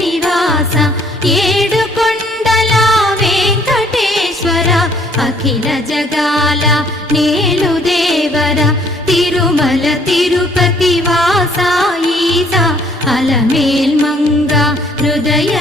నివాస ఏడుకొండల వెంకటేశ్వర అఖిల జగాల నేలు దేవర తిరుమల తిరుపతి వాస ఈస అలమేల్ మంగ హృదయ